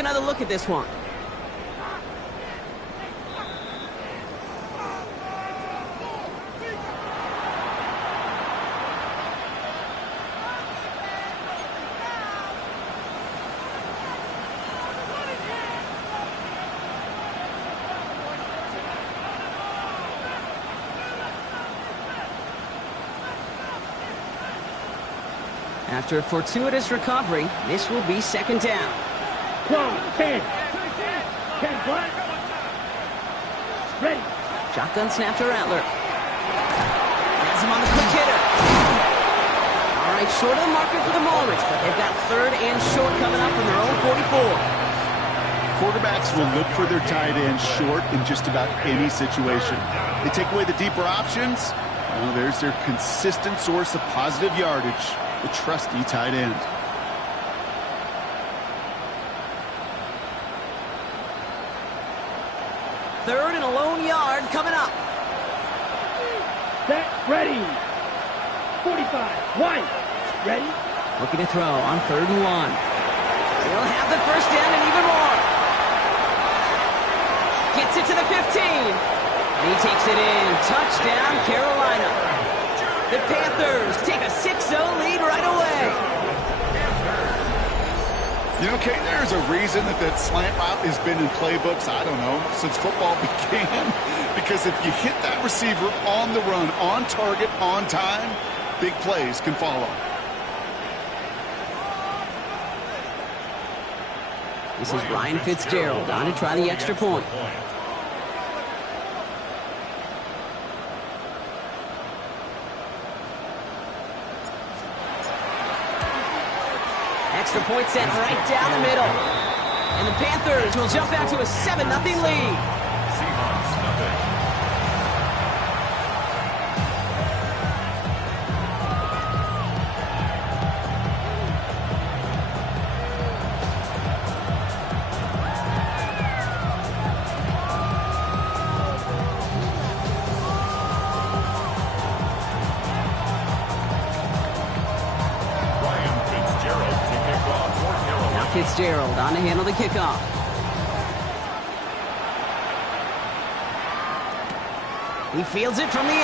another look at this one. After a fortuitous recovery, this will be second down. 10. 10 black. Ready. Shotgun snap to Rattler. Has him on the quick hitter. All right, short of the marker for the Maulers, but they've got third and short coming up from their own 44. Quarterbacks will look for their tight end short in just about any situation. They take away the deeper options. Well, there's their consistent source of positive yardage, the trusty tight end. Third and a lone yard coming up. Set, ready. 45, one. Ready. Looking to throw on third and one. He'll have the first down and even more. Gets it to the 15. And he takes it in. Touchdown, Carolina. The Panthers take a 6-0 lead right away. You know, Kate, there's a reason that slant route has been in playbooks, I don't know, since football began. Because if you hit that receiver on the run, on target, on time, big plays can follow. This is Ryan Fitzgerald on to try the extra point. Extra point sent right down the middle. And the Panthers will jump out to a 7-0 lead. Fitzgerald on to handle the kickoff. He fields it from the 8.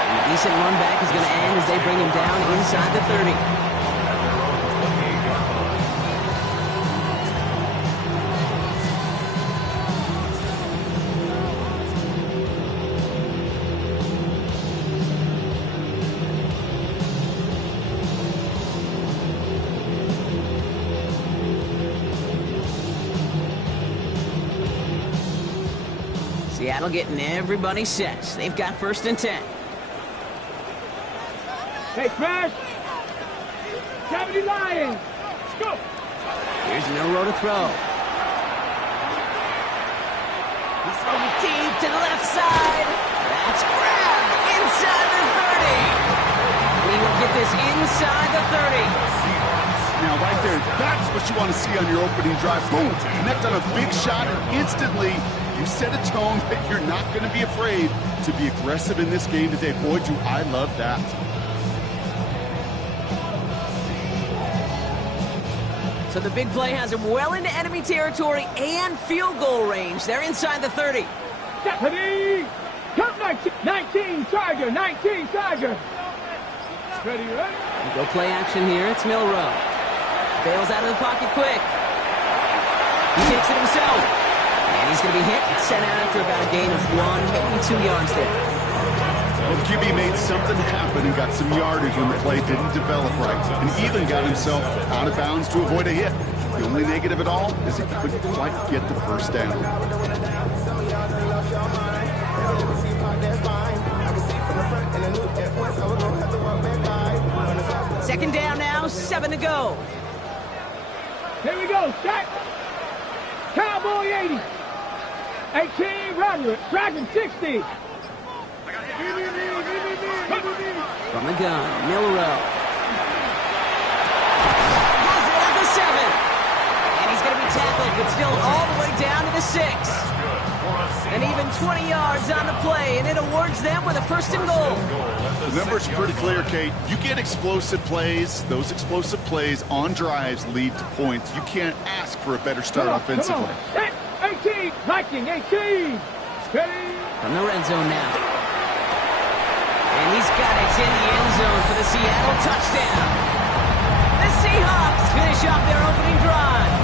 And a decent run back is going to end as they bring him down inside the 30. Seattle getting everybody set. They've got first and 10. Hey, Crash! 70 Lions! Let's go! Here's Milroe to throw. He's throwing deep to the left side. That's grabbed inside the 30. We will get this inside the 30. Now, right there, that's what you want to see on your opening drive. Boom! Connect on a big shot, and instantly you set a tone that you're not going to be afraid to be aggressive in this game today. Boy, do I love that. So the big play has him well into enemy territory and field goal range. They're inside the 30. Deputy! Come 19, Tiger, 19, Tiger! Ready, ready? Go play action here. It's Milroe. Bails out of the pocket quick. He takes it himself. And he's going to be hit and sent out after about a gain of 1, maybe 2 yards there. Well, the QB made something happen and got some yardage when the play didn't develop right. And even got himself out of bounds to avoid a hit. The only negative at all is he couldn't quite get the first down. Second down now, 7 to go. Here we go, set! Cowboy 80! 18, Rattler, Dragon 60! From the gun, Milroe. Has it at the 7. And he's going to be tackled, but still all the way down to the 6. And even 20 yards on the play, and it awards them with a first and goal. The numbers are pretty clear, Kate. You get explosive plays. Those explosive plays on drives lead to points. You can't ask for a better start offensively. Set 18, Viking 18. Steady. From the red zone now. And he's got it in the end zone for the Seattle touchdown. The Seahawks finish off their opening drive.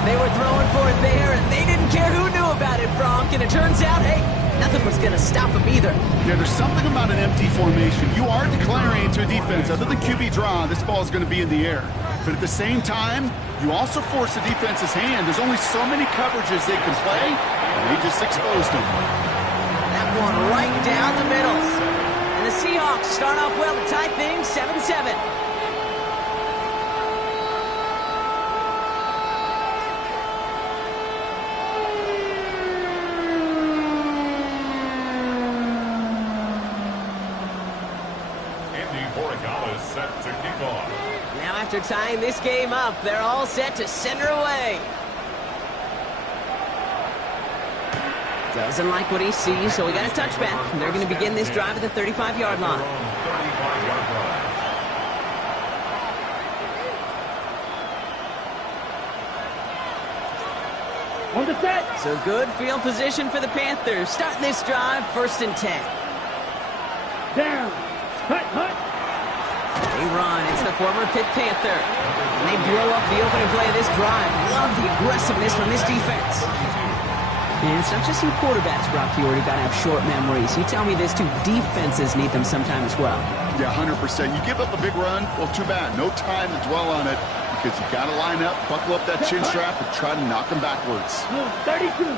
They were throwing for it there, and they didn't care who knew about it, Bronk. And it turns out, hey, nothing was going to stop them either. Yeah, there's something about an empty formation. You are declaring into a defense. Other than QB draw, this ball is going to be in the air. But at the same time, you also force the defense's hand. There's only so many coverages they can play, and they just exposed them. That one right down the middle. And the Seahawks start off well to tie things 7-7. Now after tying this game up, they're all set to send her away. Doesn't like what he sees, so we got a touchback. They're going to begin this drive at the 35-yard line. On the set. So good field position for the Panthers. Starting this drive, 1st and 10. Down. Hut. They run. It's the former Pitt Panther. And they blow up the opening play of this drive. Love the aggressiveness from this defense. And it's not just your quarterbacks, Brock. You already got to have short memories. You tell me this too. Defenses need them sometime as well. Yeah, 100%. You give up a big run, well, too bad. No time to dwell on it because you got to line up, buckle up that chin strap, and try to knock them backwards. 32.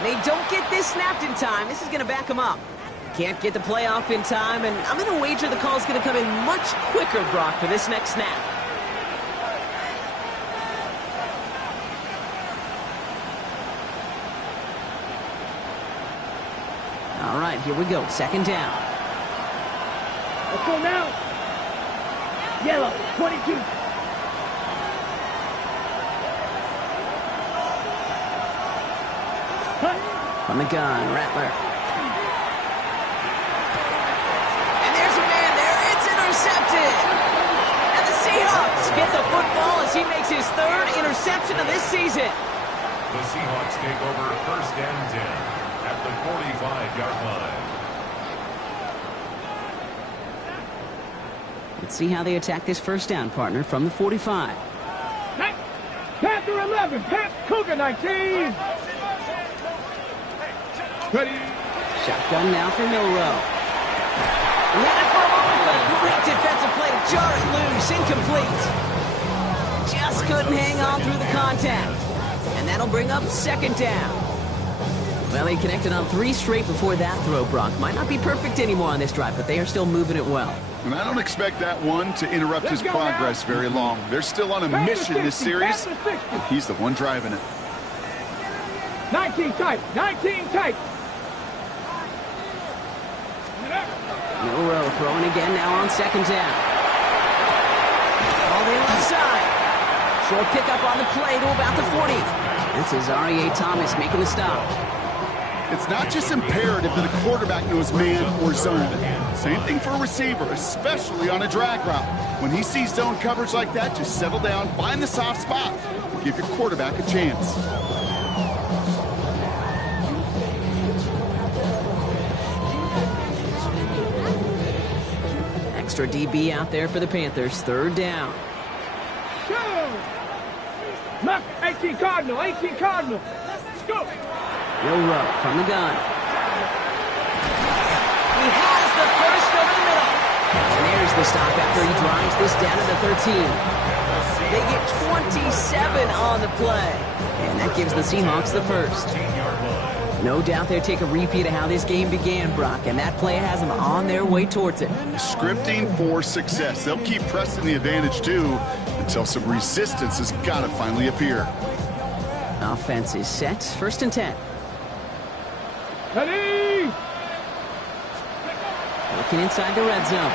They don't get this snapped in time. This is going to back them up. Can't get the play off in time, and I'm going to wager the call is going to come in much quicker, Brock, for this next snap. All right, here we go. 2nd down. Let's go now. Yellow, 22. From the gun, Rattler. And there's a man there. It's intercepted. And the Seahawks get the football as he makes his 3rd interception of this season. The Seahawks take over 1st and 10 at the 45-yard line. Let's see how they attack this 1st down, partner, from the 45. Panther 11, Cougar 19. Ready. Shotgun now for Milrow. Ran it for a moment, but a great defensive play to jar it loose. Incomplete. Just couldn't hang on through the contact. And that'll bring up 2nd down. Well, he connected on 3 straight before that throw, Brock. Might not be perfect anymore on this drive, but they are still moving it well. And I don't expect that one to interrupt his progress very long. They're still on a mission this series, and he's the one driving it. 19 tight. Milrow throwing again now on 2nd down. All the left side. Short pickup on the play to about the 40. This is R.E.A. Thomas making the stop. It's not just imperative that a quarterback knows man or zone. Same thing for a receiver, especially on a drag route. When he sees zone coverage like that, just settle down, find the soft spot, and give your quarterback a chance. Extra DB out there for the Panthers. 3rd down. Look, 18 Cardinal. Let's go. Milrow from the gun. He has the first over the middle. And there's the stop after he drives this down to the 13. They get 27 on the play. And that gives the Seahawks the first. No doubt they'll take a repeat of how this game began, Brock, and that play has them on their way towards it. Scripting for success. They'll keep pressing the advantage, too, until some resistance has got to finally appear. Offense is set. 1st and 10. Ready? Looking inside the red zone.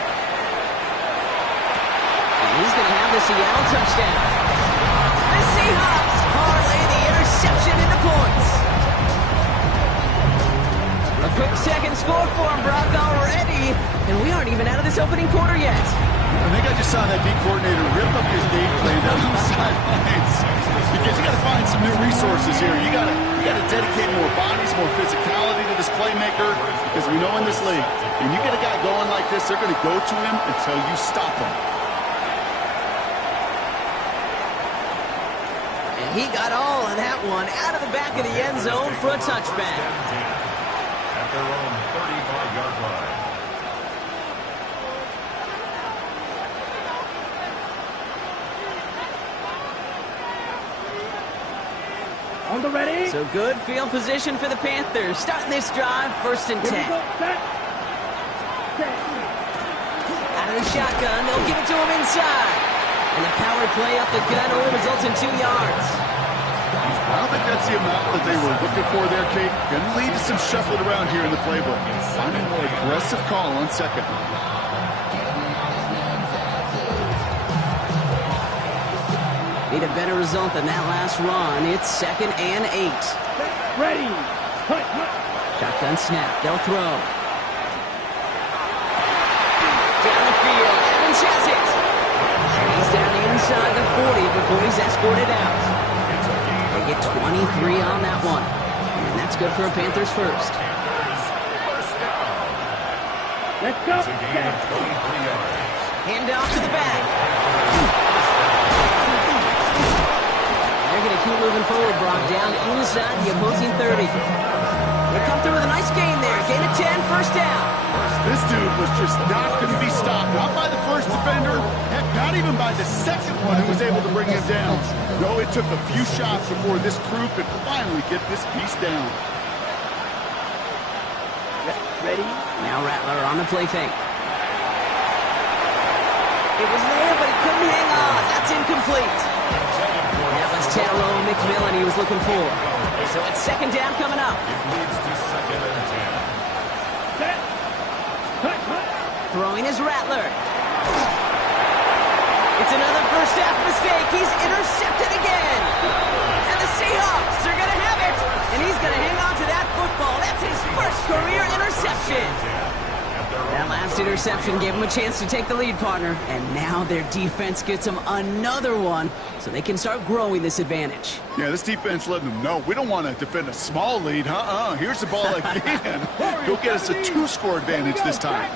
And he's going to have the Seattle touchdown. The Seahawks parlay the interception into points. A quick second score for him, Brock, already. And we aren't even out of this opening quarter yet. I think I just saw that D coordinator rip up his game plan down on the sidelines. Because you got to find some new resources here. You got to dedicate more bodies, more physicality to this playmaker. Because we know in this league, when you get a guy going like this, they're going to go to him until you stop him. And he got all of that one out of the back of the end zone for a touchback. At their own 35-yard line. On the ready? So good field position for the Panthers. Starting this drive, 1st and 10. Here we go. Set. Out of the shotgun, they'll give it to him inside. And the power play up the gut only results in 2 yards. I don't think that's the amount that they were looking for there, Kate. Going to lead to some shuffling around here in the playbook. Find a more aggressive call on second. Need a better result than that last run. It's 2nd and 8. Ready. Hut. Shotgun snap. They'll throw. Down the field. Evans has it. And he's down inside the 40 before he's escorted out. They get 23 on that one. And that's good for a Panthers first. Let's go. It's a gain of 23 yards. Hand off to the back. They're going to keep moving forward, Brock, down inside the opposing 30. They come through with a nice gain there. Gain of 10, 1st down. This dude was just not going to be stopped. Not by the first defender. Heck, not even by the second one who was able to bring him down. No, it took a few shots before this crew could finally get this piece down. Ready? Now Rattler on the play fake. It was there, but he couldn't hang on. That's incomplete. That was Tyrone McMillan he was looking for. So it's 2nd down coming up. It leads to 2nd and 10. Set. Hut. Throwing is Rattler. It's another first half mistake. He's intercepted again. And the Seahawks are going to have it. And he's going to hang on to that football. That's his first career interception. That last interception gave him a chance to take the lead, partner. And now their defense gets them another one so they can start growing this advantage. Yeah, this defense letting them know we don't want to defend a small lead. Here's the ball again. Go get us a 2-score advantage this time.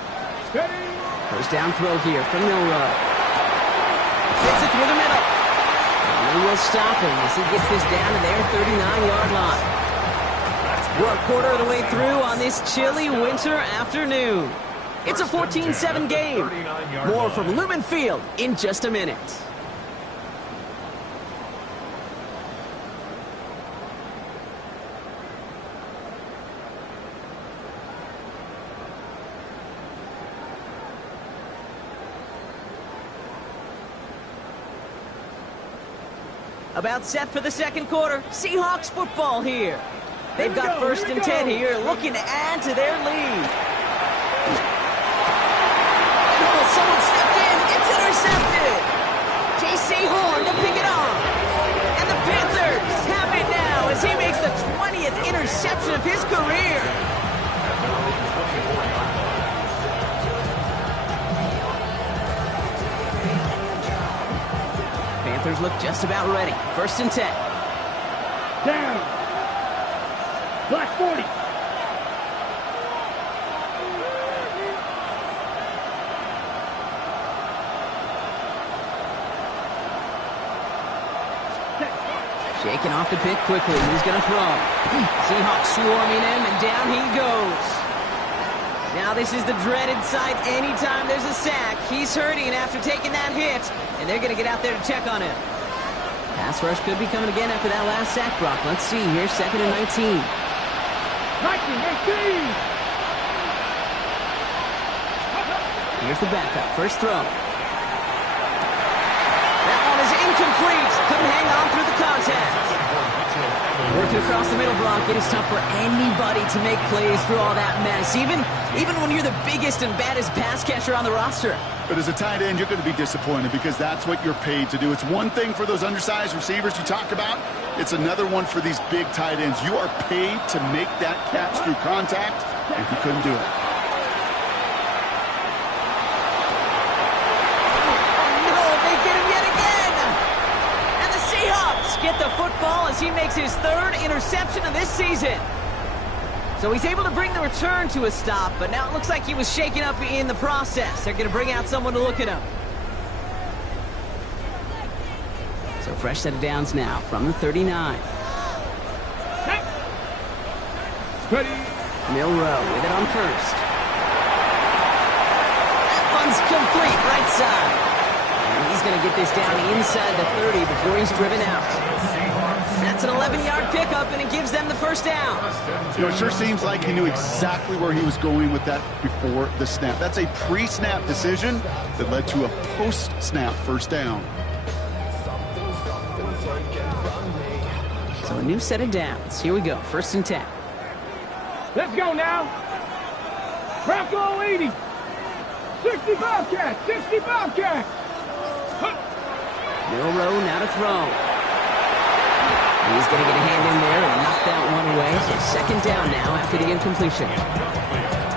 Ready? First down throw here from Milrow. Takes it through the middle. And they will stop him as he gets this down to their 39-yard line. We're a quarter of the way through on this chilly winter afternoon. It's a 14-7 game. More from Lumen Field in just a minute. About set for the second quarter. Seahawks football here. They've got 1st and 10 here, looking to add to their lead. Oh, someone stepped in. It's intercepted. J.C. Horn to pick it off. And the Panthers have it now as he makes the 20th interception of his career. Panthers look just about ready. 1st and 10. Down. Black 40. Shaking off the pick quickly. He's going to throw. Seahawks swarming him, and down he goes. Now this is the dreaded sight anytime there's a sack. He's hurting after taking that hit, and they're going to get out there to check on him. Pass rush could be coming again after that last sack, Brock. Let's see. Here's 2nd and 19. 19. Here's the backup. First throw. That one is incomplete. Couldn't hang on through the contact. We're Working across the middle, Brock. It is tough for anybody to make plays through all that mess, even when you're the biggest and baddest pass catcher on the roster. But as a tight end, you're going to be disappointed because that's what you're paid to do. It's one thing for those undersized receivers you talk about. It's another one for these big tight ends. You are paid to make that catch through contact, and he couldn't do it. Get the football as he makes his third interception of this season. So he's able to bring the return to a stop, but now it looks like he was shaken up in the process. They're going to bring out someone to look at him. So fresh set of downs now from the 39. Ready. Milrow with it on first. That one's complete, right side. He's going to get this down inside the 30 before he's driven out. That's an 11-yard pickup, and it gives them the first down. You know, it sure seems like he knew exactly where he was going with that before the snap. That's a pre-snap decision that led to a post-snap first down. So a new set of downs. Here we go, 1st and 10. Let's go now. Bronco 80. 60 Bobcats. 60 Bobcats. Milrow now to throw. He's going to get a hand in there and knock that one away. So 2nd down now after the incompletion.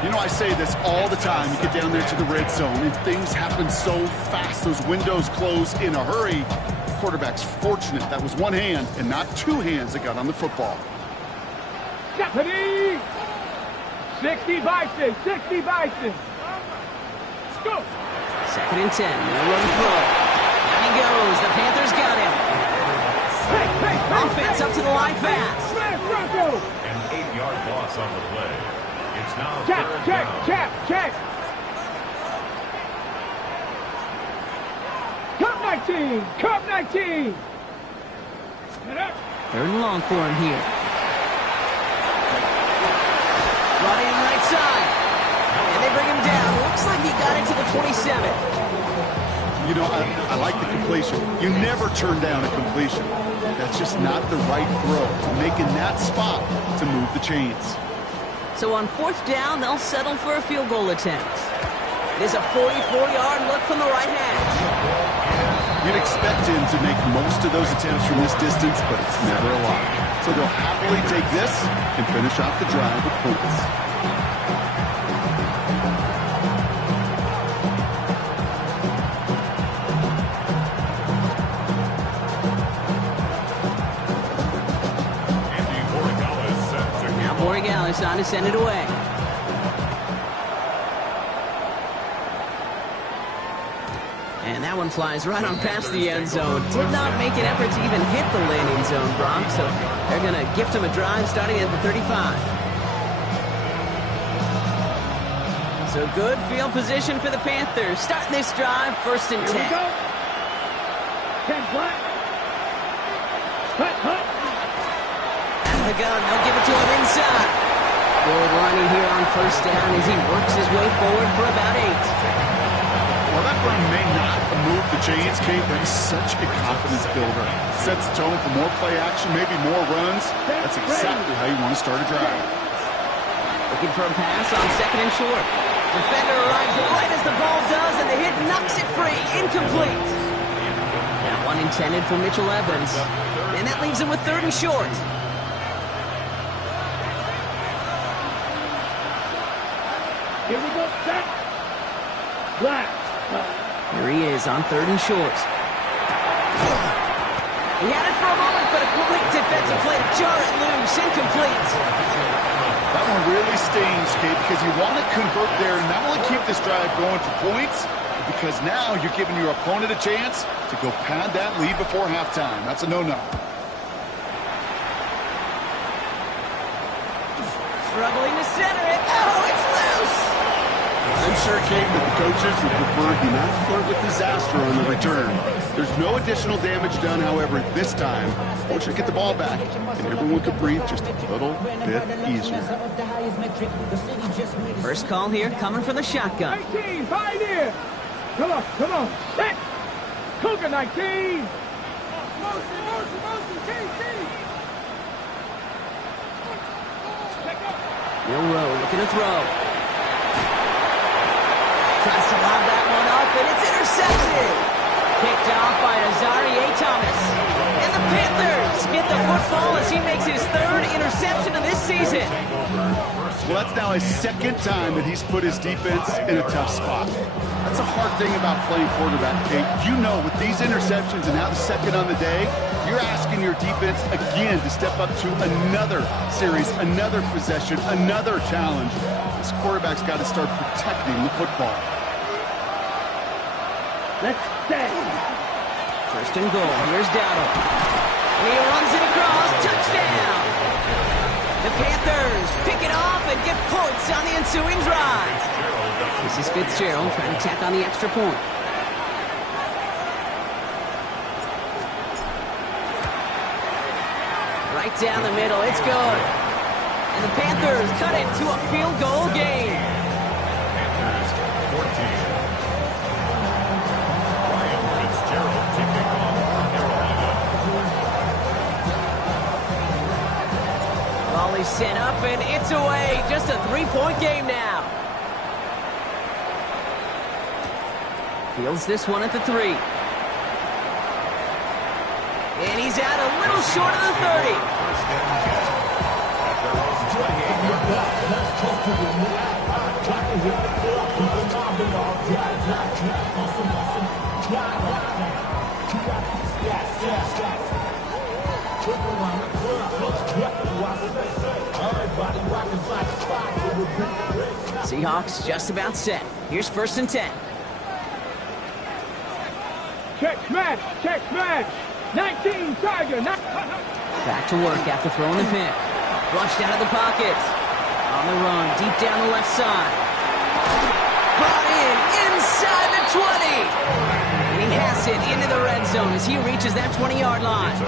You know, I say this all the time. You get down there to the red zone, and things happen so fast. Those windows close in a hurry. The quarterback's fortunate that was one hand and not two hands that got on the football. Stephanie! 60 Bison. 60 Bison. Let's go. 2nd and 10. Milrow to throw. He goes. The Panthers got him. Offense up to the line fast. An 8-yard loss on the play. It's now check. Cup 19. Cup 19. 3rd and long for him here. Ryan right side. And they bring him down. Looks like he got into the 27. You know, I like the completion. You never turn down a completion. That's just not the right throw. Making that spot to move the chains. So on 4th down, they'll settle for a field goal attempt. There's a 44-yard look from the right hash. You'd expect him to make most of those attempts from this distance, but it's never a lot. So they'll happily take this and finish off the drive with points. On to send it away. And that one flies right on past the end zone. Did not make an effort to even hit the landing zone, Brock. So they're going to gift him a drive starting at the 35. So good field position for the Panthers. Starting this drive, 1st and 10. Here we go. 10 flat. Hut. Out of the gun. They'll give it to him inside. Good running here on 1st down as he works his way forward for about 8. Well, that run may not move the chains, Kate, but he's such a confidence builder. Sets the tone for more play action, maybe more runs. That's exactly how you want to start a drive. Looking for a pass on 2nd and short. Defender arrives right as the ball does, and the hit knocks it free. Incomplete. That one intended for Mitchell Evans. And that leaves him with 3rd and short. Here we go. Set. Black. Here he is on 3rd and short. He had it for a moment, but a great defensive play to jar it loose. Incomplete. That one really stings, Kate, because you want to convert there and not only keep this drive going for points, but because now you're giving your opponent a chance to go pad that lead before halftime. That's a no-no. Struggling to center it. Oh, it's loose. I'm sure, Kate, that the coaches would prefer he not flirt with disaster on the return. There's no additional damage done, however, this time. Fortunately, get the ball back, and everyone could breathe just a little bit easier. First call here, coming from the shotgun. 19, pioneer. Come on. Set. Cougar 19. Motion, KC. Milrow looking to throw. Tries to lob that one up, and it's intercepted. Picked off by Azarie Thomas. And the Panthers get the football as he makes his third interception of this season. Well, that's now his second time that he's put his defense in a tough spot. That's a hard thing about playing quarterback, Kate. You know, with these interceptions and now the second on the day, you're asking your defense again to step up to another series, another possession, another challenge. This quarterback's got to start protecting the football. Let's stay. First and goal. Here's Dowdle. And he runs it across. Touchdown. The Panthers pick it off and get points on the ensuing drive. This is Fitzgerald trying to tack on the extra point. Right down the middle. It's good. And the Panthers cut it to a field goal game. Panthers 14. Ryan Fitzgerald to kick off for Carolina. Volley set up and it's away. Just a 3-point game now. Fields this one at the 3. And he's out a little short of the 30. First and 10. At their own 28-yard line. Seahawks just about set. Here's first and 10. Check smash. Check smash. 19 Tiger. Back to work after throwing the pick. Flushed out of the pocket. On the run, deep down the left side. Brought in inside the 20. And he has it into the red zone as he reaches that 20-yard line.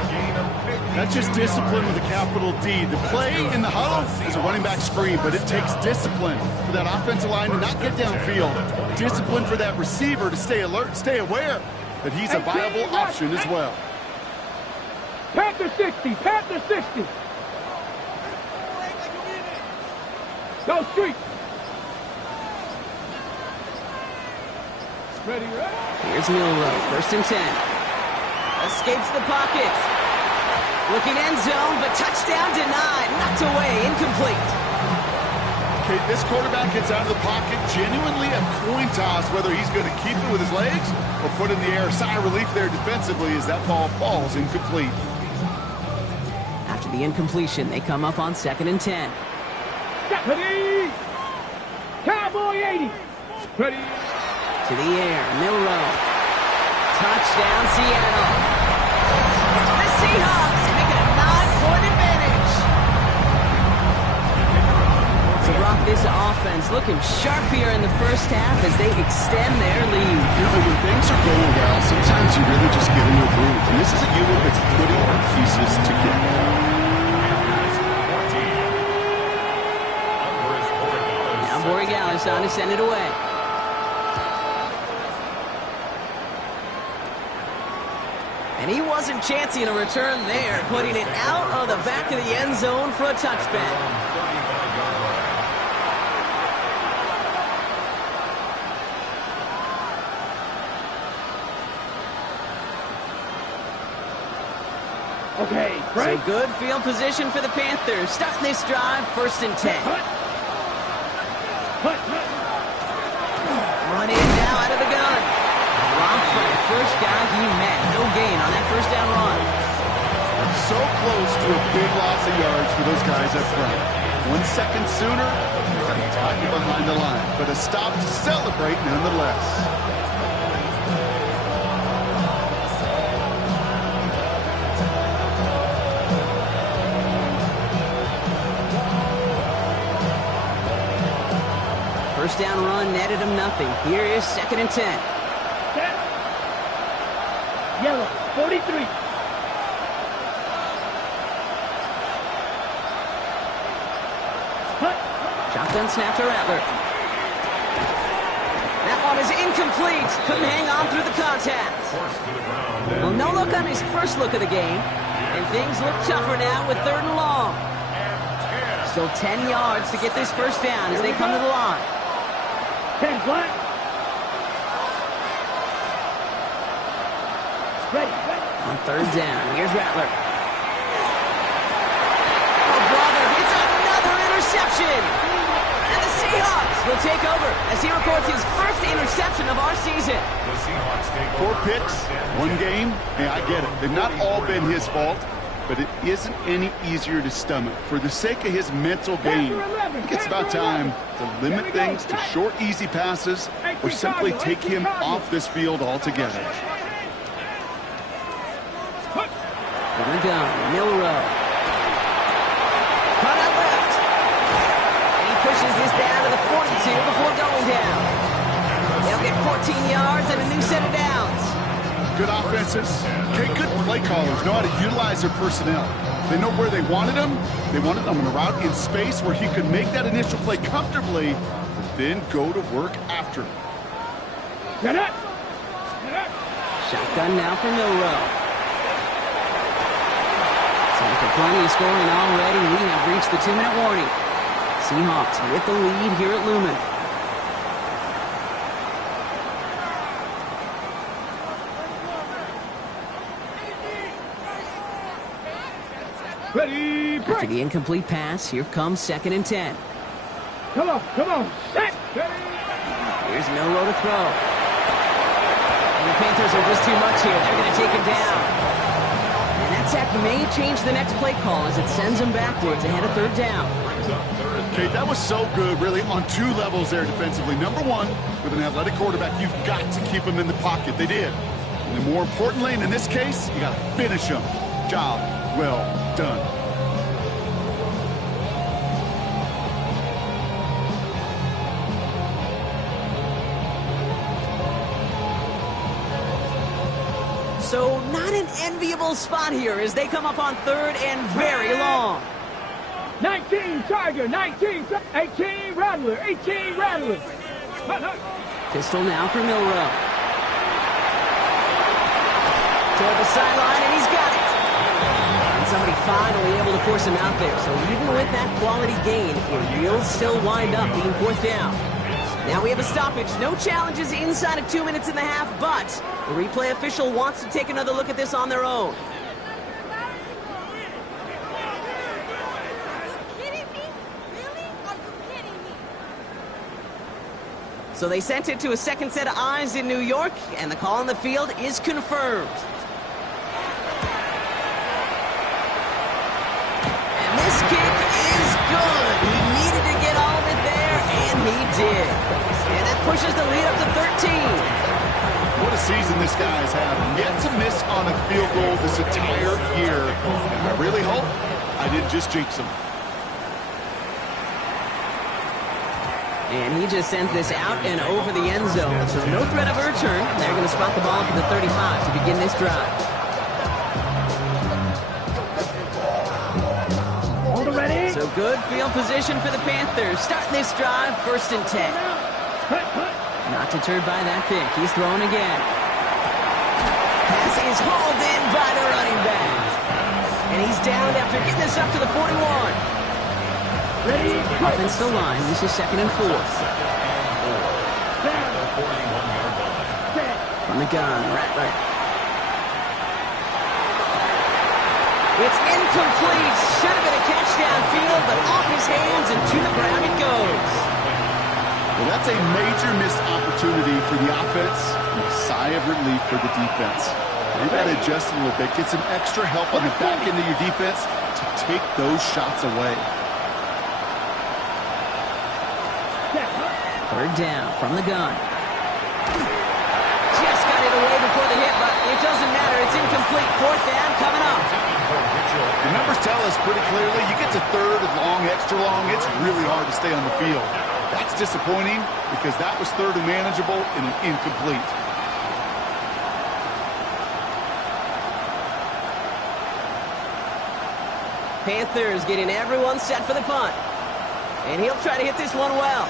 That's just discipline with a capital D. The play in the huddle is a running back screen, but it takes discipline for that offensive line to not get downfield. Discipline for that receiver to stay alert, stay aware that he's a viable option as well. Panther 60. Panther 60. Go street. Ready, ready. Here's Milrow, first and 10. Escapes the pocket. Looking end zone, but touchdown denied. Knocked away, incomplete. Okay, this quarterback gets out of the pocket, genuinely a coin toss whether he's going to keep it with his legs or put it in the air. Sigh of relief there defensively as that ball falls incomplete. After the incompletion, they come up on second and 10. Ready. Cowboy 80. Ready. To the air, Milrow. Touchdown, Seattle. The Seahawks make it a 9-point advantage. To rock this offense, looking sharp here in the first half as they extend their lead. You know, when things are going well, sometimes you really just get into a groove. And this is a unit that's putting the pieces together. Borregales on to send it away. And he wasn't chancing a return there, putting it out of the back of the end zone for a touchback. Okay, break. So good field position for the Panthers. Starting this drive, first and 10. Run in now out of the gun. Dropped by the first guy he met. No gain on that first down run. So close to a big loss of yards for those guys up front. 1 second sooner, they're going to tie you behind the line. But a stop to celebrate nonetheless. First down run netted him nothing. Here is second and 10. Set. Yellow, 43. Hut. Shotgun snap to Rattler. That one is incomplete. Couldn't hang on through the contact. Well, no look on his first look of the game. And things look tougher now with third and long. Still 10 yards to get this first down as they come to the line. 10 flat. Ready. On third down, here's Rattler. Oh, brother, it's another interception. And the Seahawks will take over as he records his first interception of our season. The Seahawks take 4 over. picks, 1 game. Hey, I get it. They've not all been his fault, but it isn't any easier to stomach. For the sake of his mental game, I think it's about time to limit things to short, easy passes or simply take him off this field altogether. From the gun, Milrow. Cut out left. And he pushes this down to the 42 before going down. They'll get 14 yards and a new set of downs. Good offenses. Okay, good play callers know how to utilize their personnel. They know where they wanted him. They wanted him on a route in space where he could make that initial play comfortably, but then go to work after. Get it. Shotgun now for Milrow. After plenty of scoring already, we have reached the 2-minute warning. Seahawks with the lead here at Lumen. Ready, After break. the incomplete pass, here comes 2nd and 10. Come on. Set. Here's Milrow to throw. And the Panthers are just too much here. They're going to take him down. And that sack may change the next play call as it sends him backwards ahead of 3rd down. Okay, that was so good, really, on 2 levels there defensively. Number 1, with an athletic quarterback, you've got to keep him in the pocket. They did. And then more importantly, and in this case, you got to finish him. Job well done. So not an enviable spot here as they come up on 3rd and very long. 19 Tiger, 18 Rattler. Pistol now for Milrow. Toward the sideline, and he's got it. And somebody finally able to force him out there. So even with that quality gain, it will still wind up being 4th down. Now we have a stoppage. No challenges inside of 2 minutes and a half, but the replay official wants to take another look at this on their own. So they sent it to a second set of eyes in New York, and the call on the field is confirmed. And this kick is good. He needed to get all of it there, and he did. And that pushes the lead up to 13. What a season this guy has had. Yet to miss on a field goal this entire year. And I really hope I didn't just jinx him. And he just sends this out and over the end zone. So no threat of a return. They're going to spot the ball for the 35 to begin this drive. Hold it ready. So good field position for the Panthers. Starting this drive, 1st and 10. Not deterred by that pick. He's throwing again. Pass is hauled in by the running back. And he's down after getting this up to the 41. Ready. Offense to line. This is 2nd and 4. From the gun, Rattler. It's incomplete. Should have been a catch downfield, but off his hands and to the ground it goes. Well, that's a major missed opportunity for the offense and a sigh of relief for the defense. They've got to adjust a little bit, get some extra help on the back end of your defense to take those shots away. 3rd down from the gun. Just got it away before the hit, but it doesn't matter. It's incomplete. 4th down coming up. The numbers tell us pretty clearly, you get to 3rd and long, extra long, it's really hard to stay on the field. That's disappointing because that was 3rd and manageable and an incomplete. Panthers getting everyone set for the punt. And he'll try to hit this one well.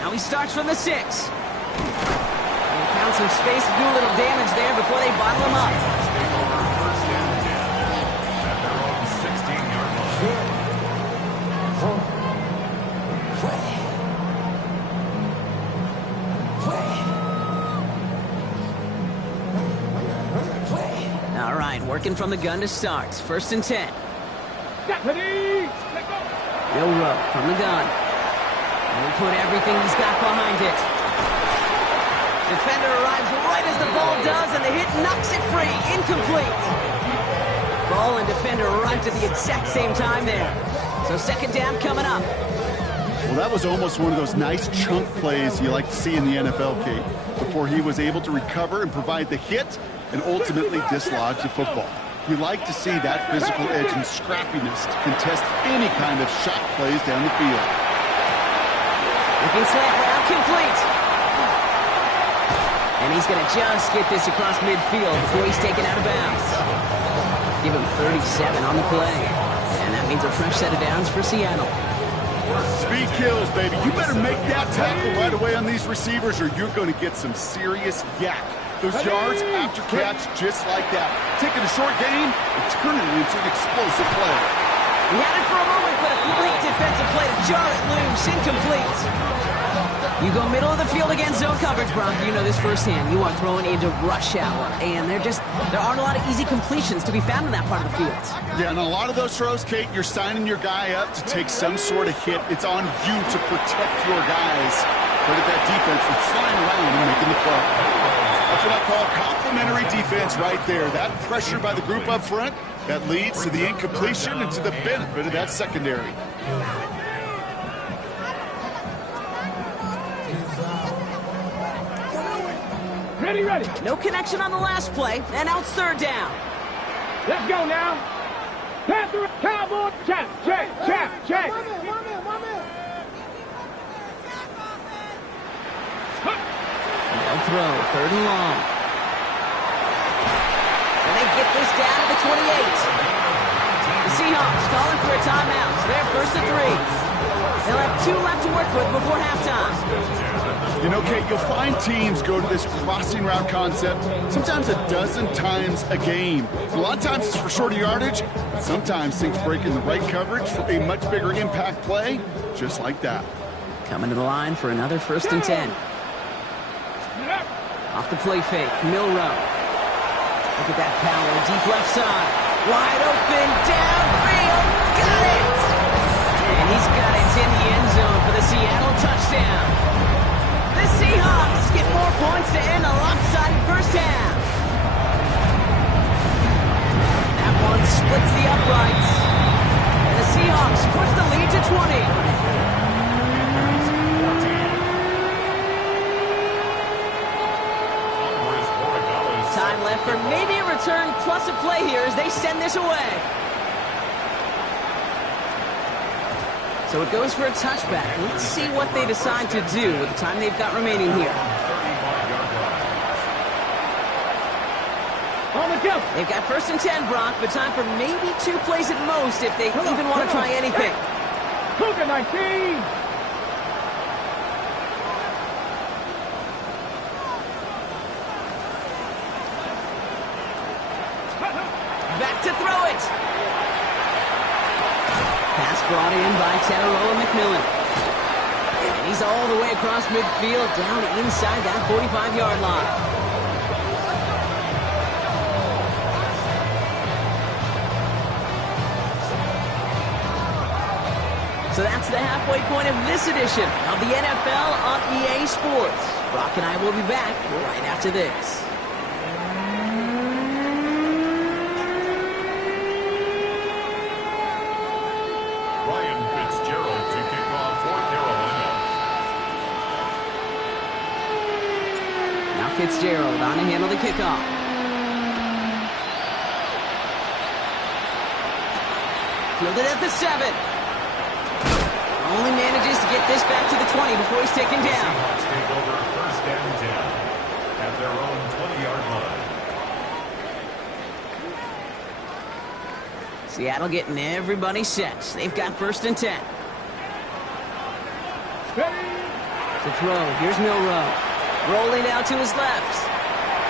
Now he starts from the 6. And found some space to do a little damage there before they bottle him up. Take over first and 10 at their own 16-yard line. All right, working from the gun to start. First and 10. Bill Rowe from the gun. And he put everything he's got behind it. Defender arrives right as the ball does, and the hit knocks it free. Incomplete. Ball and defender arrived at the exact same time there. So second down coming up. Well, that was almost one of those nice chunk plays you like to see in the NFL, Kate, before he was able to recover and provide the hit and ultimately dislodge the football. You like to see that physical edge and scrappiness to contest any kind of shot plays down the field. Looking slant route, complete. And he's going to just get this across midfield before he's taken out of bounds. Give him 37 on the play. And that means a fresh set of downs for Seattle. Speed kills, baby. You better make that tackle right away on these receivers or you're going to get some serious yak. Those yards after catch just like that. Taking a short gain and turning it into an explosive play. He had it for a moment, but a great defensive play to jar it loose. Incomplete. You go middle of the field against zone coverage, Brock. You know this firsthand. You are throwing into rush hour, and there aren't a lot of easy completions to be found in that part of the field. Yeah, and a lot of those throws, Kate, you're signing your guy up to take some sort of hit. It's on you to protect your guys. Credit that defense for flying around and making the play. That's what I call complimentary defense right there. That pressure by the group up front, that leads to the incompletion and to the benefit of that secondary. Ready. No connection on the last play, and now it's third down. Let's go now. Pass the Cowboy. Check. No throw, third and long. And they get this down to the 28. The Seahawks calling for a timeout, so they're first and 3. They'll have 2 left to work with before halftime. You know, Kate, you'll find teams go to this crossing route concept sometimes a dozen times a game. A lot of times it's for shorter yardage, but sometimes things break in the right coverage for a much bigger impact play, just like that. Coming to the line for another first and 10. Off the play fake, Milrow. Look at that power, deep left side. Wide open, down, Rio, got it! And he's got it in the end zone for the Seattle touchdown. The Seahawks get more points to end a lopsided first half. That one splits the uprights. And the Seahawks push the lead to 20. Time left for maybe a return plus a play here as they send this away. So it goes for a touchback. Let's see what they decide to do with the time they've got remaining here. They've got first and 10, Brock, but time for maybe 2 plays at most if they even want to try anything. Cougar 19. Back to throw it. Pass brought in by Teteroa McMillan. And he's all the way across midfield, down inside that 45-yard line. So that's the halfway point of this edition of the NFL on EA Sports. Brock and I will be back right after this. Fitzgerald on to handle the kickoff. Fielded at the 7. Only manages to get this back to the 20 before he's taken down. Seahawks take over first and 10 at their own 20-yard line. Seattle getting everybody set. They've got first and 10. To throw, here's Milrow. Rolling out to his left.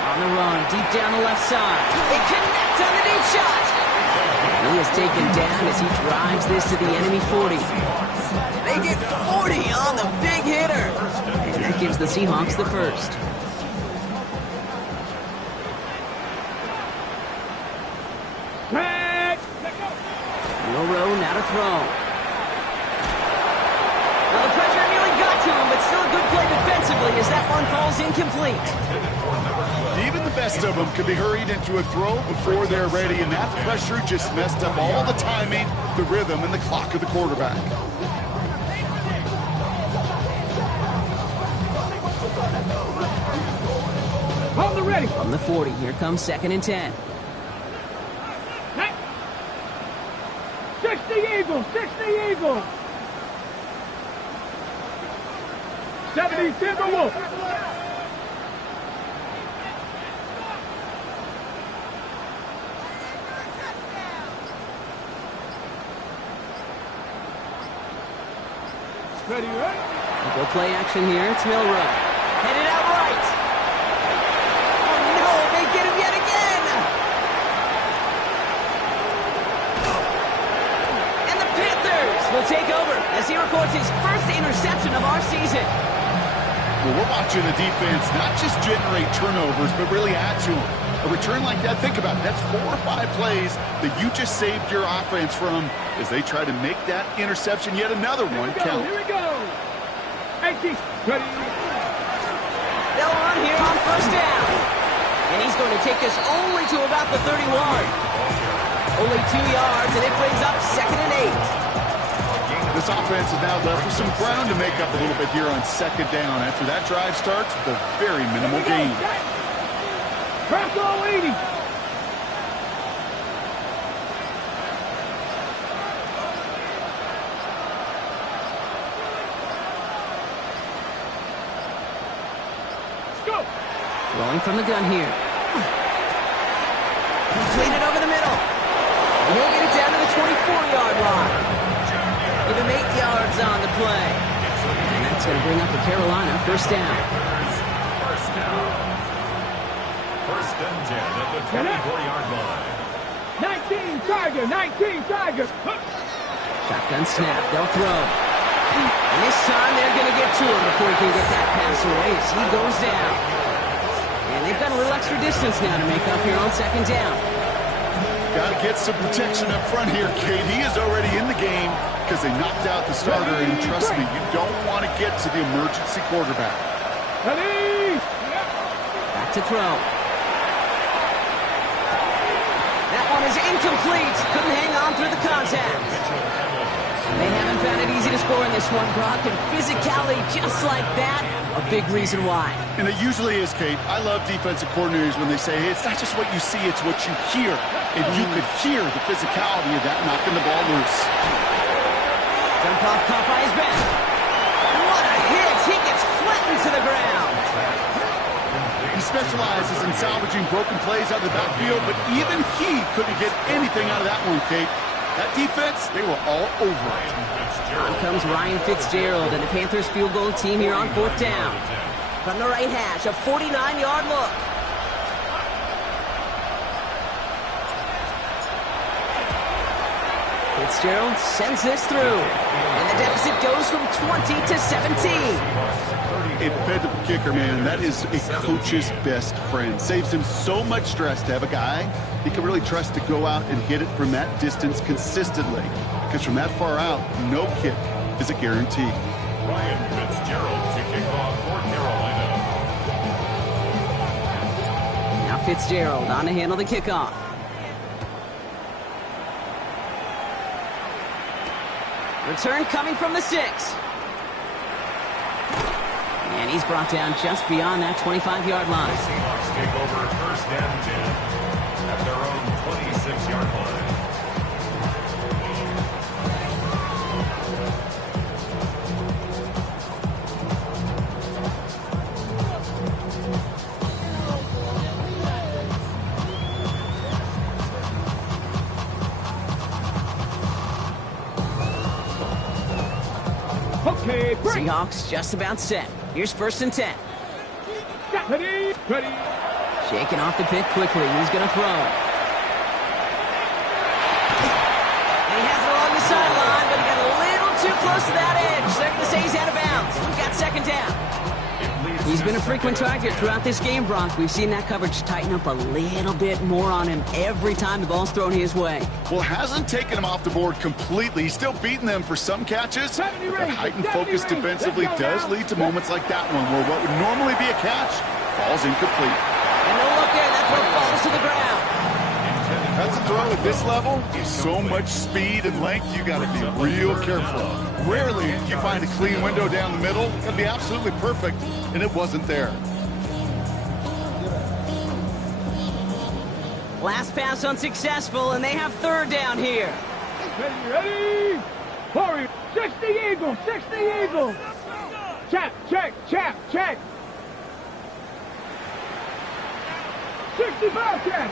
On the run, deep down the left side. It connects on the deep shot. And he is taken down as he drives this to the enemy 40. They get 40 on the big hitter. And that gives the Seahawks the first. Milroe now to throw. Well, the pressure nearly got to him, but still a good play defensively as that one falls incomplete. Even the best of them can be hurried into a throw before they're ready, and that pressure just messed up all the timing, the rhythm, and the clock of the quarterback. On the ready. From the 40, here comes 2nd and 10. 60 Eagles, 60 Eagles. 70 Timberwolves. Ready, right? Go play action here. It's Milroe. Headed out right. Oh, no, they get him yet again. And the Panthers will take over as he records his first interception of our season. Well, we're watching the defense not just generate turnovers, but really add to them. A return like that, think about it, that's 4 or 5 plays that you just saved your offense from as they try to make that interception, yet another one count. Here we go. 18, ready. They'll run here on 1st down. And he's going to take this only to about the 31. Only 2 yards, and it brings up 2nd and 8. This offense is now left with some ground to make up a little bit here on 2nd down. After that drive starts, with a very minimal gain. Press all 80. Let's go. Throwing from the gun here. Completed over the middle. And he'll get it down to the 24-yard line. Give him 8 yards on the play. And that's going to bring up the Carolina 1st down. First down. 1st and 10 at the 24-yard line. 19 Tiger, 19 Tiger. Shotgun snap. They'll throw. And this time they're going to get to him before he can get that pass away as he goes down. And they've got a little extra distance now to make up here on 2nd down. Got to get some protection up front here, Kate. He is already in the game because they knocked out the starter, and trust me, you don't want to get to the emergency quarterback. Ready. Back to throw. That one is incomplete. Couldn't hang on through the contact. They haven't found it easy to score in this one, Brock, and physicality just like that, a big reason why. And it usually is, Kate. I love defensive coordinators when they say, hey, it's not just what you see, it's what you hear. And you could hear the physicality of that knocking the ball loose. Dump off caught by his back. What a hit! He gets flattened to the ground. He specializes in salvaging broken plays out of the backfield, but even he couldn't get anything out of that one, Kate. That defense, they were all over it. Here comes Ryan Fitzgerald and the Panthers field goal team here on 4th down. From the right hash, a 49-yard look. Fitzgerald sends this through. And the deficit goes from 20 to 17. A dependable kicker, man, that is a coach's best friend. Saves him so much stress to have a guy he can really trust to go out and hit it from that distance consistently. Because from that far out, no kick is a guarantee. Ryan Fitzgerald to kick off for Carolina. Now Fitzgerald on to handle the kickoff. Return coming from the 6. And he's brought down just beyond that 25-yard line. The Seahawks take over 1st and 10 at their own 26-yard line. Okay, break. Seahawks just about set. Here's 1st and 10. Ready? Ready? Shaking off the pick quickly. He's going to throw. And he has it along the sideline, but he got a little too close to that edge. They're going to say he's out of bounds. We've got second down. He's been a frequent target throughout this game, Brock. We've seen that coverage tighten up a little bit more on him every time the ball's thrown his way. Well, hasn't taken him off the board completely. He's still beating them for some catches. But that heightened focus defensively does lead to moments like that one, where what would normally be a catch falls incomplete. And no look there. That throw falls to the ground. That's a throw at this level. So much speed and length, you got to be real careful. Rarely do you find a clean window down the middle. It's got to be absolutely perfect, and it wasn't there. Last pass unsuccessful, and they have third down here. Ready? Hurry! 60 Eagle! 60 Eagle! Check! 65 cat!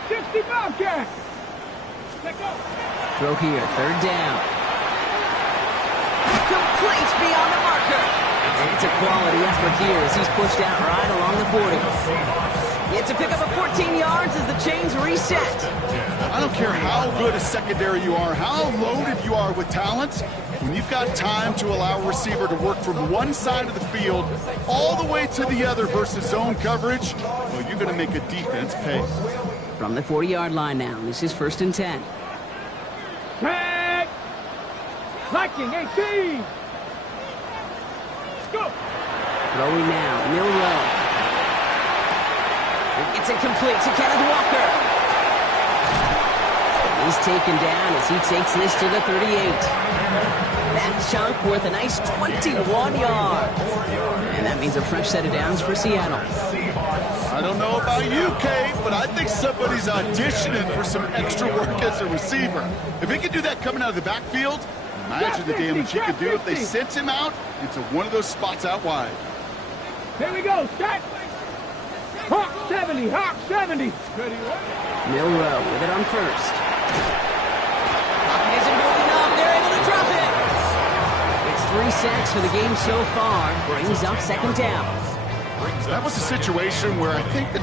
65 cat! Let go! Throw here, third down. Complete beyond the marker. And it's a quality effort here as he's pushed out right along the 40. It's a pickup of 14 yards as the chains reset. I don't care how good a secondary you are, how loaded you are with talent, when you've got time to allow a receiver to work from one side of the field all the way to the other versus zone coverage, well, you're going to make a defense pay. From the 40-yard line now, this is 1st and 10. Tag! Liking 18! Let's go! Throwing now, Milrow. It's incomplete to Kenneth Walker. He's taken down as he takes this to the 38. That chunk worth a nice 21 yards. And that means a fresh set of downs for Seattle. I don't know about you, Kate, but I think somebody's auditioning for some extra work as a receiver. If he could do that coming out of the backfield, imagine the damage he could do if they sent him out into one of those spots out wide. Here we go, set! Hawk 70, Hawk 70! Milrow with it on first. Pocket isn't holding up. They're able to drop it. It's 3 sacks for the game so far. Brings up second down. That was a situation where I think the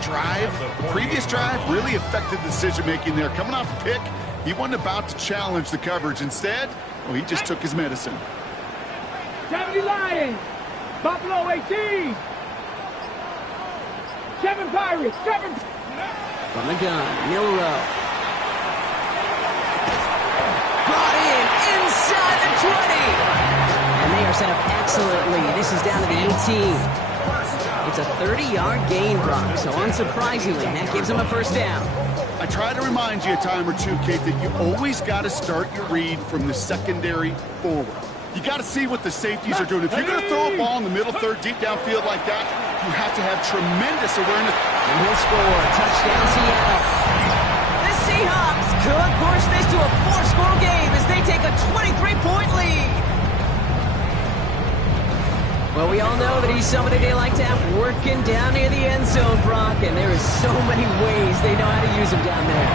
previous drive, really affected the decision-making there. Coming off a pick, he wasn't about to challenge the coverage. Instead, well, he just took his medicine. 70 Lions! Buffalo 18! 7 Pirates! 7! From the gun, Milrow. Brought in inside the 20. And they are set up excellently. This is down to the 18. It's a 30-yard gain, Brock, so unsurprisingly, that gives him a first down. I try to remind you a time or two, Kate, that you always got to start your read from the secondary forward. You got to see what the safeties are doing. If you're going to throw a ball in the middle third, deep downfield like that, you have to have tremendous awareness. And he'll score. Touchdown, Seattle. The Seahawks could push this to a 4-score game as they take a 23-point lead. Well, we all know that he's somebody they like to have working down near the end zone, Brock, and there is so many ways they know how to use him down there.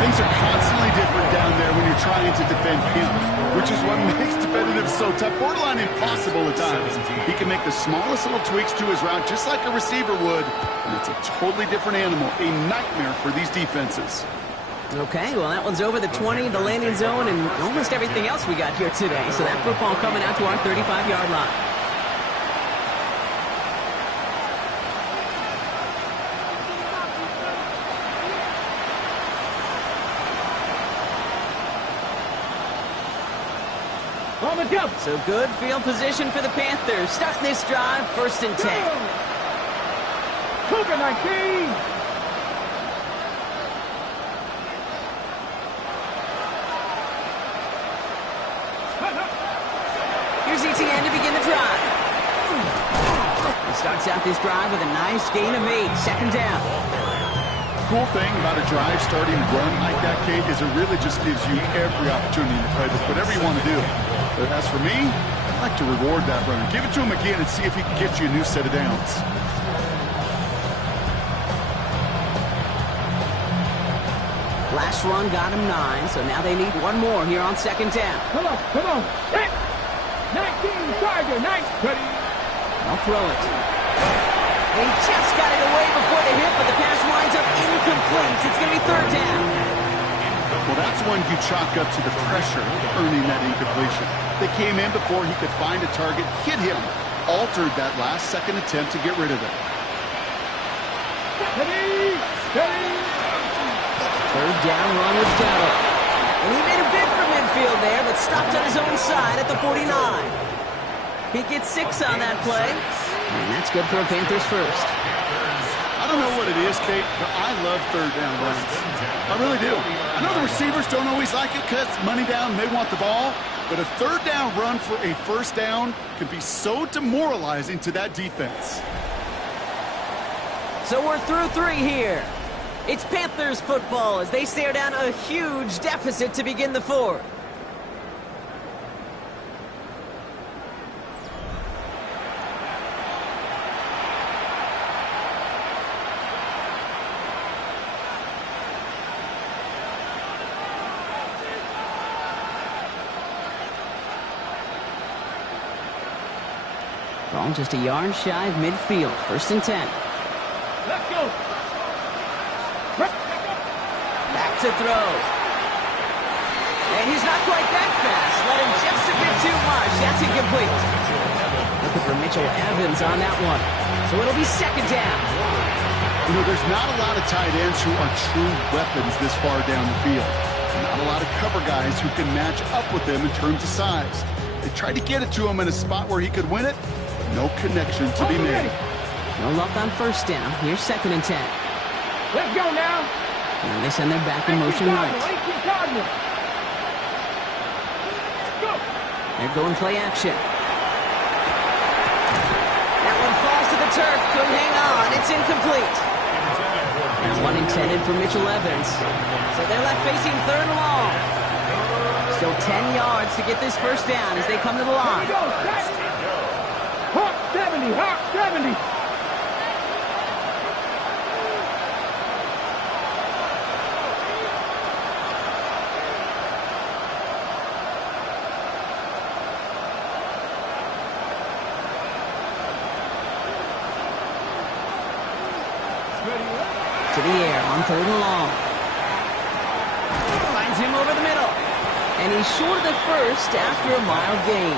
Things are constantly different down there when you're trying to defend him, which is what makes defending him so tough, borderline impossible at times. He can make the smallest little tweaks to his route just like a receiver would, and it's a totally different animal, a nightmare for these defenses. Okay, well, that one's over the 20, the landing zone, and almost everything else we got here today. So that football coming out to our 35-yard line. So good field position for the Panthers. Starting this drive, 1st and 10. Cougar 19. Here's ETN to begin the drive. He starts out this drive with a nice gain of 8. Second down. Cool thing about a drive starting run like that, Kate, is it really just gives you every opportunity to play with whatever you want to do. But as for me, I like to reward that runner. Give it to him again and see if he can get you a new set of downs. Last run got him 9, so now they need one more here on second down. Come on. Hit. 19 Tiger, 9. Ready. I'll throw it. He just got it away but the pass winds up incomplete. It's going to be third down. Well, that's one you chalk up to the pressure earning that incompletion. They came in before he could find a target, hit him, altered that last-second attempt to get rid of it. Third down run with Dowdle. And he made a bid for midfield there, but stopped on his own side at the 49. He gets 6 on that play, and that's good for a Panthers first. I don't know what it is, Kate, but I love third down runs. I really do. I know the receivers don't always like it because it's money down and they want the ball, but a third down run for a first down can be so demoralizing to that defense. So we're through 3 here. It's Panthers football as they stare down a huge deficit to begin the 4th. Ball just a yard shy of midfield. First and 10. Let's go. Back to throw. And he's not quite that fast. Let him just a bit too much. That's incomplete. Looking for Mitchell Evans on that one. So it'll be second down. You know, there's not a lot of tight ends who are true weapons this far down the field. Not a lot of cover guys who can match up with them in terms of size. They tried to get it to him in a spot where he could win it. No connection to be made. No luck on first down. Here's second and 10. Let's go now. Now they send their back in motion right. They're going play action. That one falls to the turf. Couldn't hang on. It's incomplete. And one intended for Mitchell Evans. So they're left facing third and long. Still 10 yards to get this first down as they come to the line. Hawk 70, Hawk 70. To the air on third and long. Finds him over the middle. And he's short of the first after a mild gain.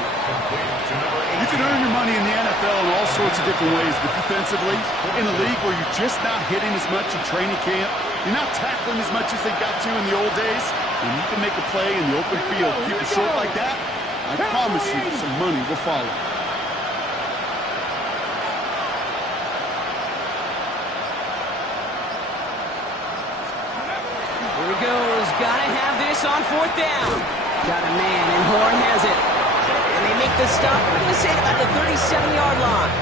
You can earn your money in the NFL in all sorts of different ways, but defensively, in a league where you're just not hitting as much in training camp, you're not tackling as much as they got to in the old days, and you can make a play in the open field, keep it short like that, I promise you some money will follow. Here he goes. Gotta have this on fourth down. Got a man, and Horn has it. And they make the stop. We're going to say about the 37-yard line.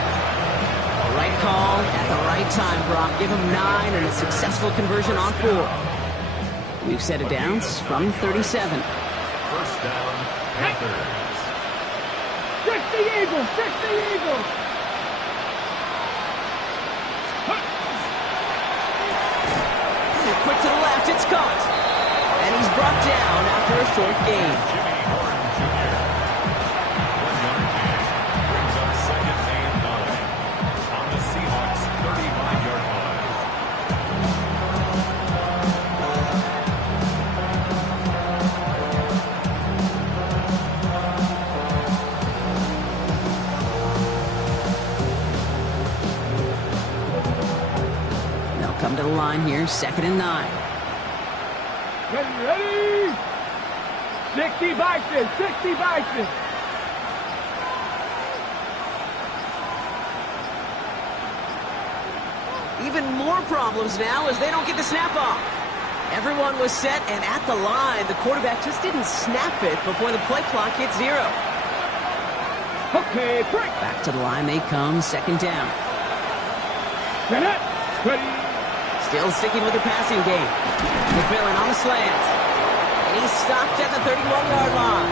The right call at the right time, Brock. Give him 9 and a successful conversion on 4. We've set it down from 37. First down, Panthers. 60 Eagles, 60 Eagles. Quick to the left, it's caught. And he's brought down after a short gain. Jimmy Horn Jr. 1 yard gain. Brings up second and 9. On the Seahawks 35-yard line. They'll come to the line here, second and 9. Ready? 60 Bison, 60 Bison. Even more problems now as they don't get the snap off. Everyone was set, and at the line, the quarterback just didn't snap it before the play clock hit 0. Okay, break. Back to the line they come, second down. Ready? Still sticking with the passing game. McMillan on the slant. And he's stopped at the 31-yard line.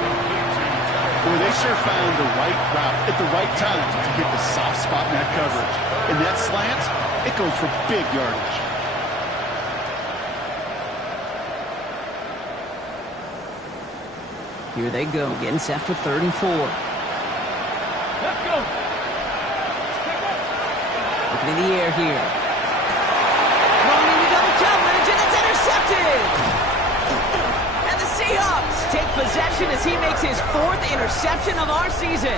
Boy, they sure found the right route at the right time to hit the soft spot in that coverage. And that slant, it goes for big yardage. Here they go, getting set for third and 4. Let's go. Looking in the air here. Seahawks take possession as he makes his 4th interception of our season.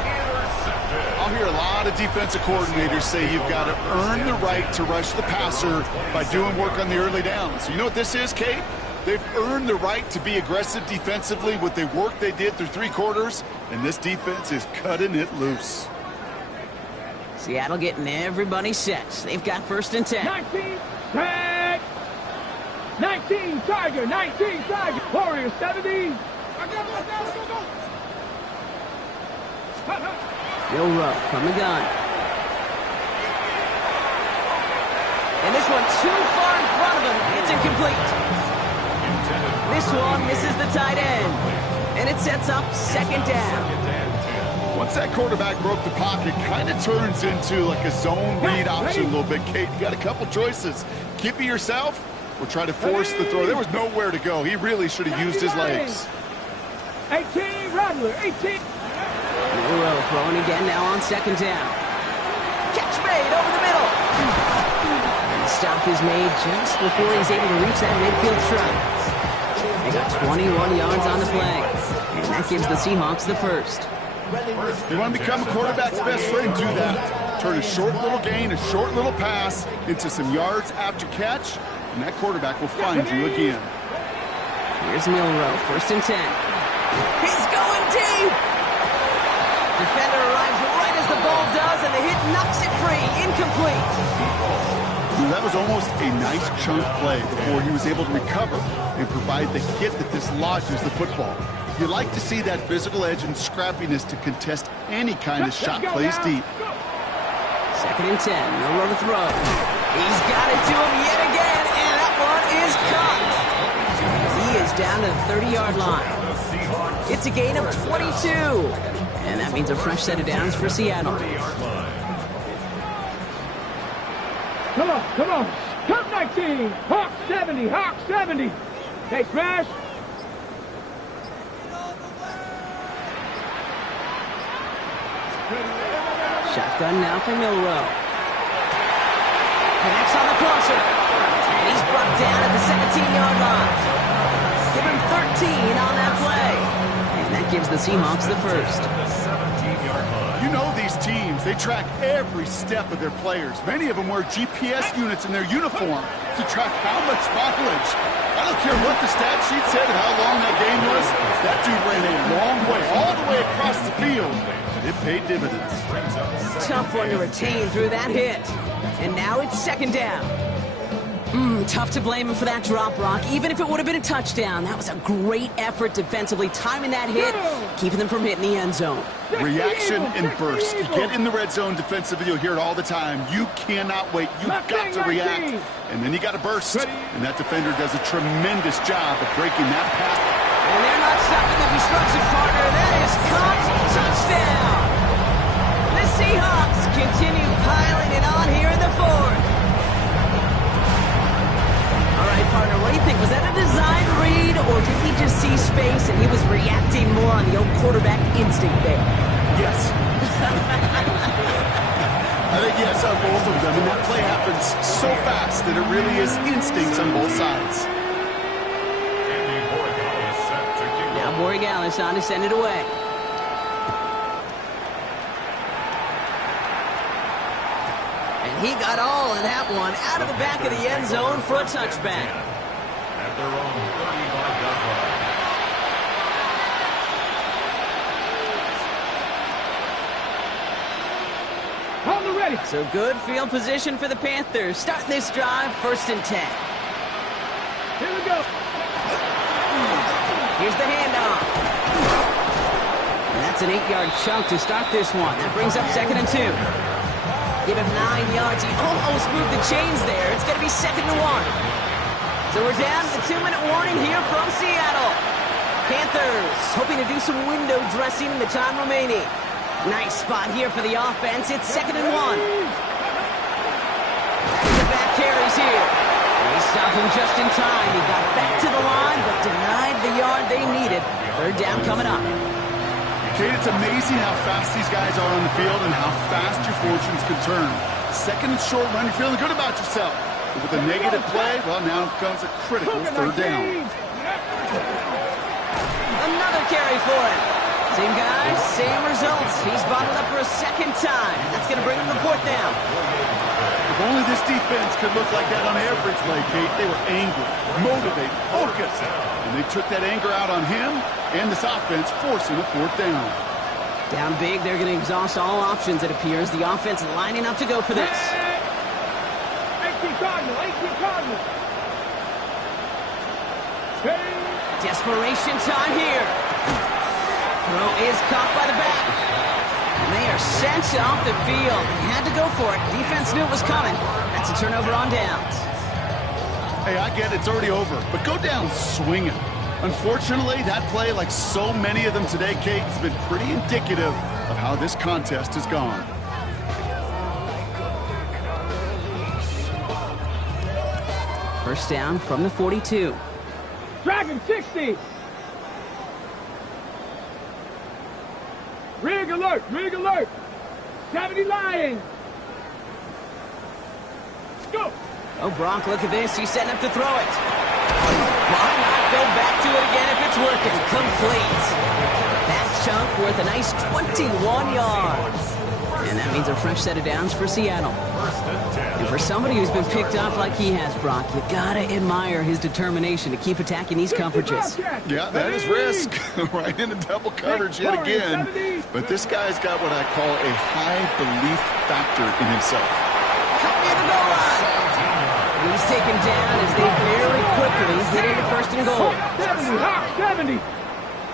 I'll hear a lot of defensive coordinators say you've got to earn the right to rush the passer by doing work on the early downs. You know what this is, Kate? They've earned the right to be aggressive defensively with the work they did through 3 quarters, and this defense is cutting it loose. Seattle getting everybody set. They've got 1st and 10. 19, tag. 19, Tiger, 19, Tiger. Warrior 70. Milroe from the gun. And this one too far in front of him. It's incomplete. This one misses the tight end. And it sets up 2nd down. Once that quarterback broke the pocket, kind of turns into like a zone read option a little bit, Kate. You got a couple choices. Keep it yourself or try to force the throw. There was nowhere to go. He really should have used his legs. 18, Rattler, 18. Milroe throwing again now on 2nd down. Catch made over the middle. And the stop is made just before he's able to reach that midfield strike. They got 21 yards on the play. And that gives the Seahawks the 1st. You want to become a quarterback's best friend, do that. Turn a short little gain, a short little pass into some yards after catch, and that quarterback will find you again. Here's Milroe, 1st and 10. He's going deep! Defender arrives right as the ball does, and the hit knocks it free. Incomplete. That was almost a nice chunk play before he was able to recover and provide the hit that dislodges the football. You like to see that physical edge and scrappiness to contest any kind of shot plays deep. 2nd and 10, Milroe to throw. He's got it to him yet again, and that one is caught. He is down to the 30-yard line. It's a gain of 22, and that means a fresh set of downs for Seattle. Come on, come on. Count 19. Hawk 70, Hawk 70. Hey, Smash. Shotgun now for Milroe. Connects on the crosser. And he's brought down at the 17-yard line. Give him 13 on that play. And that gives the Seahawks the 1st. You know these teams, they track every step of their players. Many of them wear GPS units in their uniform to track how much mileage. I don't care what the stat sheet said and how long that game was. That dude ran a long way, all the way across the field. It paid dividends. Tough one to retain through that hit. And now it's 2nd down. Tough to blame him for that drop, Brock. Even if it would have been a touchdown, that was a great effort defensively, timing that hit, keeping them from hitting the end zone. Reaction and burst. You get in the red zone defensively, you'll hear it all the time. You cannot wait. You've got to react. And then you got to burst. And that defender does a tremendous job of breaking that pass. And they're not stopping the destruction, partner. That is caught. Touchdown. The Seahawks continue piling it on here in the 4th. All right, partner, what do you think? Was that a design read, or did he just see space and he was reacting more on the old quarterback instinct there? Yes. I think yes on both of them, and that play happens so fast that it really is instincts on both sides. Now Borregales on to send it away. He got all of that one out of the back of the end zone for a touchback. At their own 35-yard line. On the ready. So good field position for the Panthers. Starting this drive, 1st and 10. Here we go. Here's the handoff. And that's an 8-yard chunk to start this one. That brings up 2nd and 2. Give him 9 yards. He almost moved the chains there. It's going to be 2nd and 1. So we're down to the 2-minute warning here from Seattle. Panthers hoping to do some window dressing in the time remaining. Nice spot here for the offense. It's 2nd and 1. Back-to-back carries here. They stop him just in time. He got back to the line, but denied the yard they needed. 3rd down coming up. Kate, it's amazing how fast these guys are on the field and how fast your fortunes can turn. 2nd and short run, you're feeling good about yourself. But with a negative play, well, now comes a critical 3rd down. Another carry for him. Same guys, same results. He's bottled up for a second time. That's going to bring him to fourth down. If only this defense could look like that on every play, Kate. They were angry, motivated, focused. And they took that anger out on him and this offense, forcing a fourth down. Down big, they're going to exhaust all options, it appears. The offense lining up to go for this. 18 Cardinal. Desperation time here. Throw is caught by the back. And they are sent off the field. They had to go for it. Defense knew it was coming. That's a turnover on downs. Hey, I get it's already over, but go down swinging. Unfortunately, that play, like so many of them today, Kate, has been pretty indicative of how this contest has gone. First down from the 42. Dragon 60. Rig alert. 70 Lions. Go. Oh, Brock, look at this. He's setting up to throw it. Why not go back to it again if it's working? Complete. That chunk worth a nice 21 yards. And that means a fresh set of downs for Seattle. And for somebody who's been picked off like he has, Brock, you gotta admire his determination to keep attacking these coverages. Yeah, that is risk. Right into double coverage yet again. But this guy's got what I call a high belief factor in himself. Come near the goal line. And he's taken down as they very quickly get into first and goal. 70.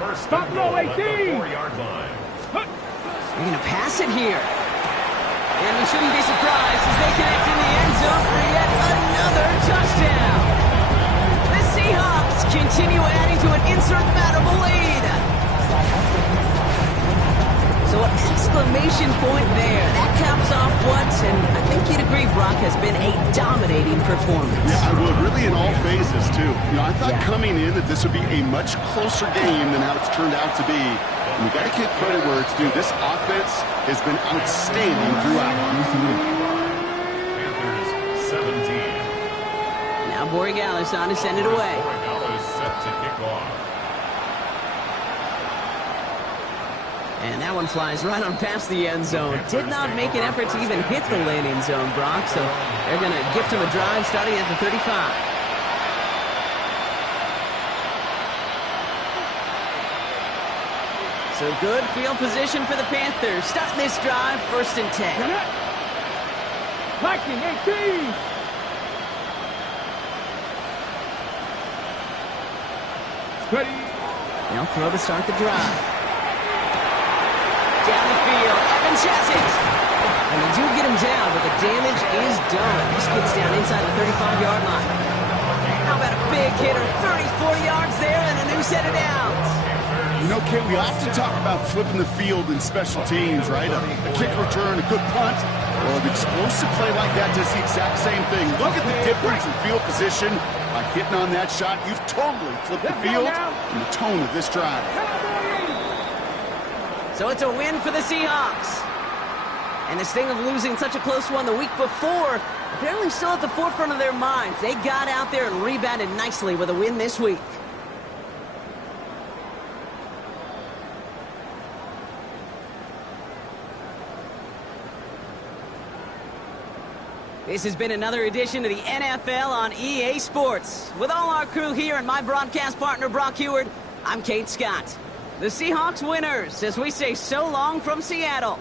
First Stop and low, goal at the 18. 4-yard line. They're going to pass it here. And we shouldn't be surprised as they connect in the end zone for yet another touchdown. The Seahawks continue adding to an insurmountable lead. So an exclamation point there. That caps off what, and I think you'd agree, Brock, has been a dominating performance. Yeah, I would. Really in all phases, too. You know, I thought coming in that this would be a much closer game than how it's turned out to be. And we got to give credit where it's due. This offense has been outstanding throughout. Panthers 17. Now Borregales on to send it away. Borregales set to kick off. And that one flies right on past the end zone. Did not make an effort to even hit the landing zone, Brock. So they're going to gift him a drive starting at the 35. So good field position for the Panthers. Starting this drive, 1st and 10. Viking 18. Ready. They'll throw to start the drive. Down the field, Evans has it. And they do get him down, but the damage is done. This gets down inside the 35-yard line. How about a big hitter, 34 yards there, and a new set of downs. You know, Kate, we often talk about flipping the field in special teams, right? A kick return, a good punt. Well, an explosive play like that does the exact same thing. Look at the difference in field position. By hitting on that shot, you've totally flipped the field and the tone of this drive. So it's a win for the Seahawks. And this thing of losing such a close one the week before, apparently still at the forefront of their minds. They got out there and rebounded nicely with a win this week. This has been another edition of the NFL on EA Sports. With all our crew here and my broadcast partner, Brock Heward, I'm Kate Scott. The Seahawks winners as we say so long from Seattle.